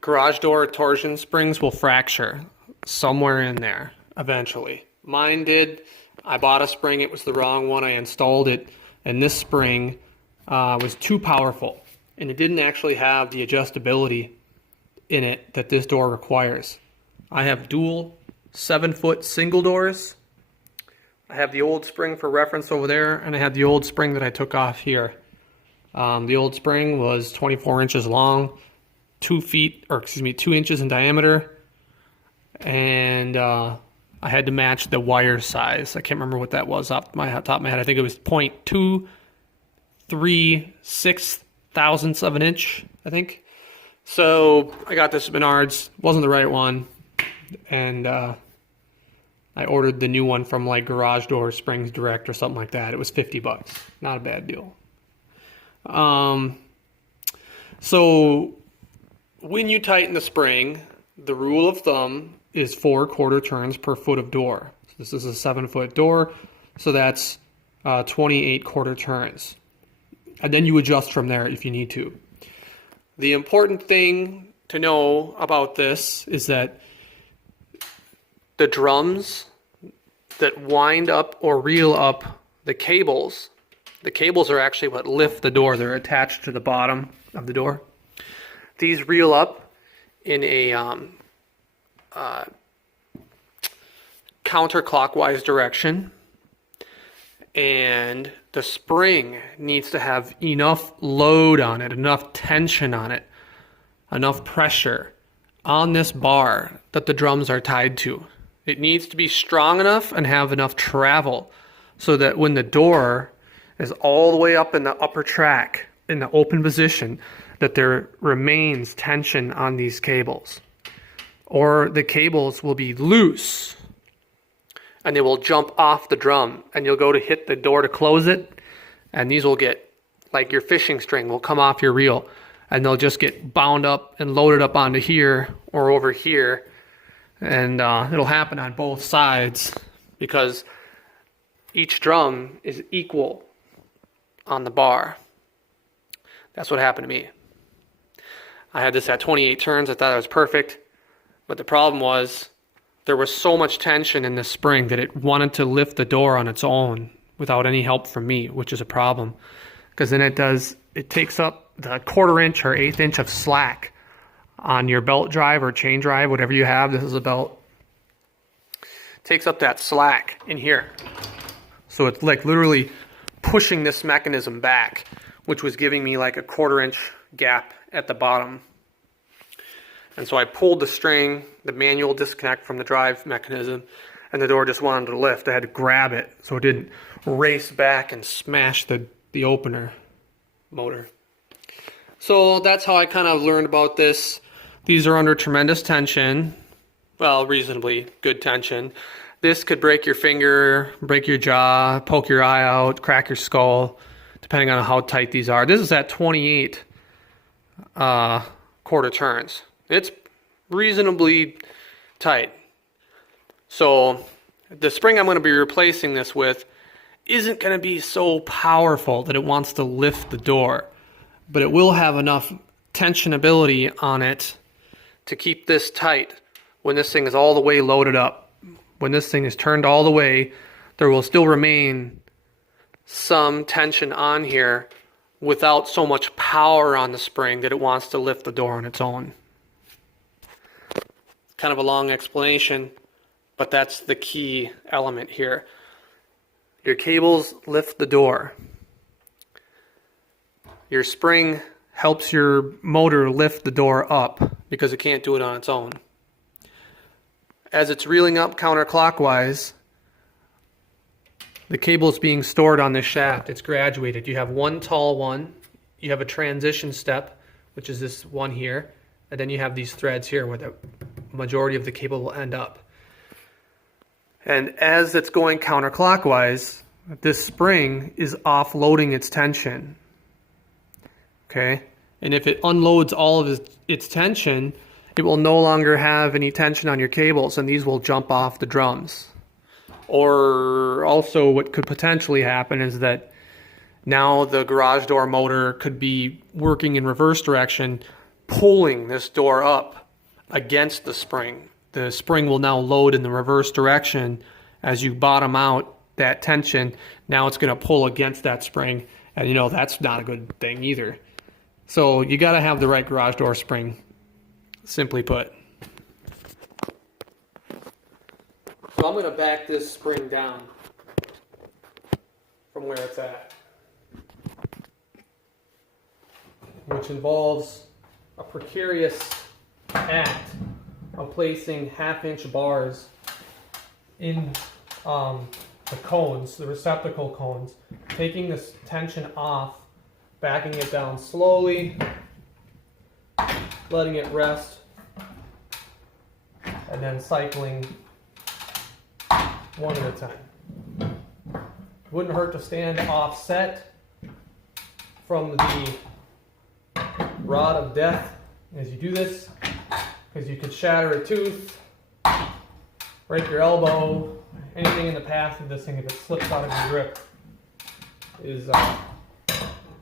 garage door torsion springs will fracture somewhere in there eventually. Mine did. I bought a spring, it was the wrong one. I installed it, and this spring was too powerful, and it didn't actually have the adjustability in it that this door requires. I have dual 7-foot single doors. I have the old spring for reference over there, and I have the old spring that I took off here. The old spring was 24 inches long, 2 inches in diameter, and I had to match the wire size. I can't remember what that was off my top of my head. I think it was 0.236 thousandths of an inch, I think. So I got this at Menards, wasn't the right one, and I ordered the new one from like Garage Door Springs Direct or something like that. It was $50, not a bad deal. So when you tighten the spring, the rule of thumb is 4 quarter turns per foot of door. So this is a 7-foot door, so that's 28 quarter turns. And then you adjust from there if you need to. The important thing to know about this is that the drums that wind up or reel up the cables are actually what lift the door. They're attached to the bottom of the door. These reel up in a counterclockwise direction, and the spring needs to have enough load on it, enough tension on it, enough pressure on this bar that the drums are tied to. It needs to be strong enough and have enough travel so that when the door is all the way up in the upper track in the open position, that there remains tension on these cables. Or the cables will be loose and they will jump off the drum, and you'll go to hit the door to close it, and these will get, like your fishing string will come off your reel, and they'll just get bound up and loaded up onto here or over here, and it'll happen on both sides because each drum is equal on the bar. That's what happened to me. I had this at 28 turns. I thought it was perfect, but the problem was there was so much tension in this spring that it wanted to lift the door on its own without any help from me, which is a problem, because then it takes up the 1/4 inch or 1/8 inch of slack on your belt drive or chain drive, whatever you have. This is a belt. Takes up that slack in here. So it's like literally pushing this mechanism back, which was giving me like a 1/4 inch gap at the bottom. And so I pulled the string, the manual disconnect from the drive mechanism, and the door just wanted to lift. I had to grab it so it didn't race back and smash the opener motor. So that's how I kind of learned about this. These are under tremendous tension. Well, reasonably good tension. This could break your finger, break your jaw, poke your eye out, crack your skull, depending on how tight these are. This is at 28 quarter turns. It's reasonably tight. So the spring I'm going to be replacing this with isn't going to be so powerful that it wants to lift the door, but it will have enough tensionability on it to keep this tight when this thing is all the way loaded up. When this thing is turned all the way, there will still remain some tension on here without so much power on the spring that it wants to lift the door on its own. Kind of a long explanation, but that's the key element here. Your cables lift the door. Your spring helps your motor lift the door up because it can't do it on its own. As it's reeling up counterclockwise, the cable is being stored on this shaft. It's graduated. You have one tall one, you have a transition step, which is this one here, and then you have these threads here where the majority of the cable will end up. And as it's going counterclockwise, this spring is offloading its tension. Okay? And if it unloads all of its tension, it will no longer have any tension on your cables, and these will jump off the drums. Or also what could potentially happen is that now the garage door motor could be working in reverse direction, pulling this door up against the spring. The spring will now load in the reverse direction as you bottom out that tension. Now it's going to pull against that spring, and that's not a good thing either. So you got to have the right garage door spring, simply put. So I'm going to back this spring down from where it's at, which involves a precarious act of placing half-inch bars in the cones, the receptacle cones, taking this tension off, backing it down slowly, letting it rest, and then cycling one at a time. It wouldn't hurt to stand offset from the rod of death as you do this, because you could shatter a tooth, break your elbow, anything in the path of this thing. If it slips out of your grip,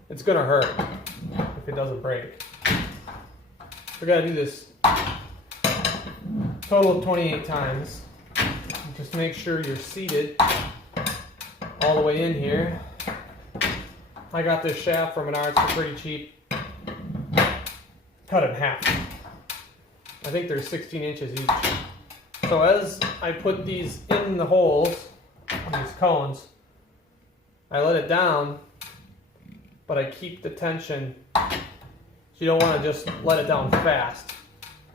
it's gonna hurt if it doesn't break. We gotta do this total of 28 times. Just make sure you're seated all the way in here. I got this shaft from Menards for pretty cheap. Cut it in half. I think they're 16 inches each. So as I put these in the holes, these cones, I let it down, but I keep the tension. So you don't want to just let it down fast.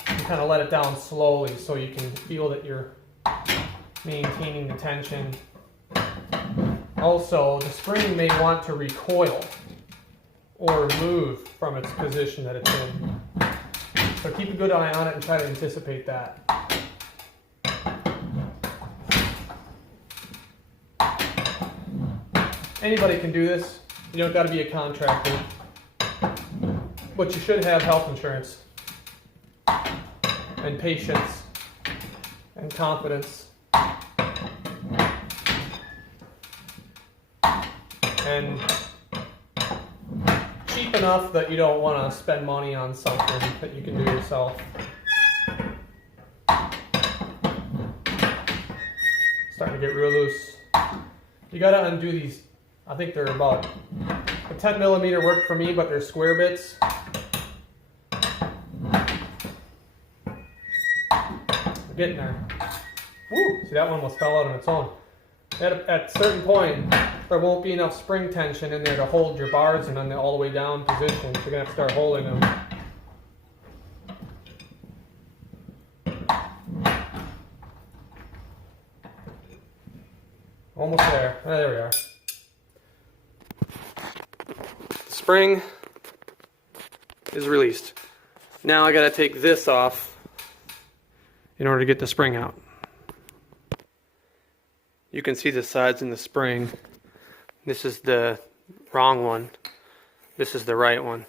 You kind of let it down slowly so you can feel that you're maintaining the tension. Also, the spring may want to recoil or move from its position that it's in. So keep a good eye on it and try to anticipate that. Anybody can do this. You don't got to be a contractor. But you should have health insurance and patience and confidence and cheap enough that you don't want to spend money on something that you can do yourself. Starting to get real loose. You got to undo these. I think they're about a 10 millimeter work for me, but they're square bits. We're getting there. Woo! See, that one almost fell out on its own. At a certain point, there won't be enough spring tension in there to hold your bars in on the all the way down position. So you're going to have to start holding them. Almost there. There we are. Spring is released. Now I got to take this off in order to get the spring out. You can see the sides in the spring. This is the wrong one. This is the right one.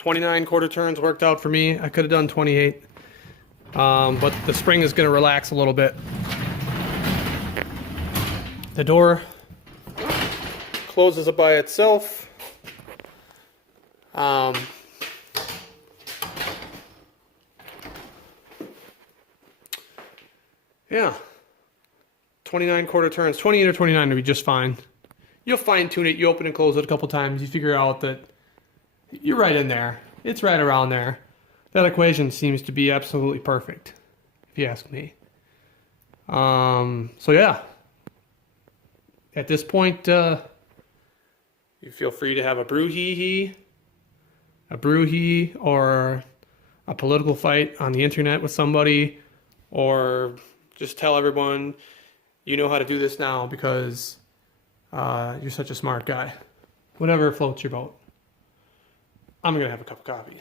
29 quarter turns worked out for me. I could have done 28. But the spring is going to relax a little bit. The door closes it by itself. Yeah. 29 quarter turns. 28 or 29 would be just fine. You'll fine tune it. You open and close it a couple times. You figure out that you're right in there. It's right around there. That equation seems to be absolutely perfect, if you ask me. So yeah. At this point, you feel free to have a brouhaha, or a political fight on the internet with somebody, or just tell everyone you know how to do this now because you're such a smart guy. Whatever floats your boat. I'm going to have a cup of coffee.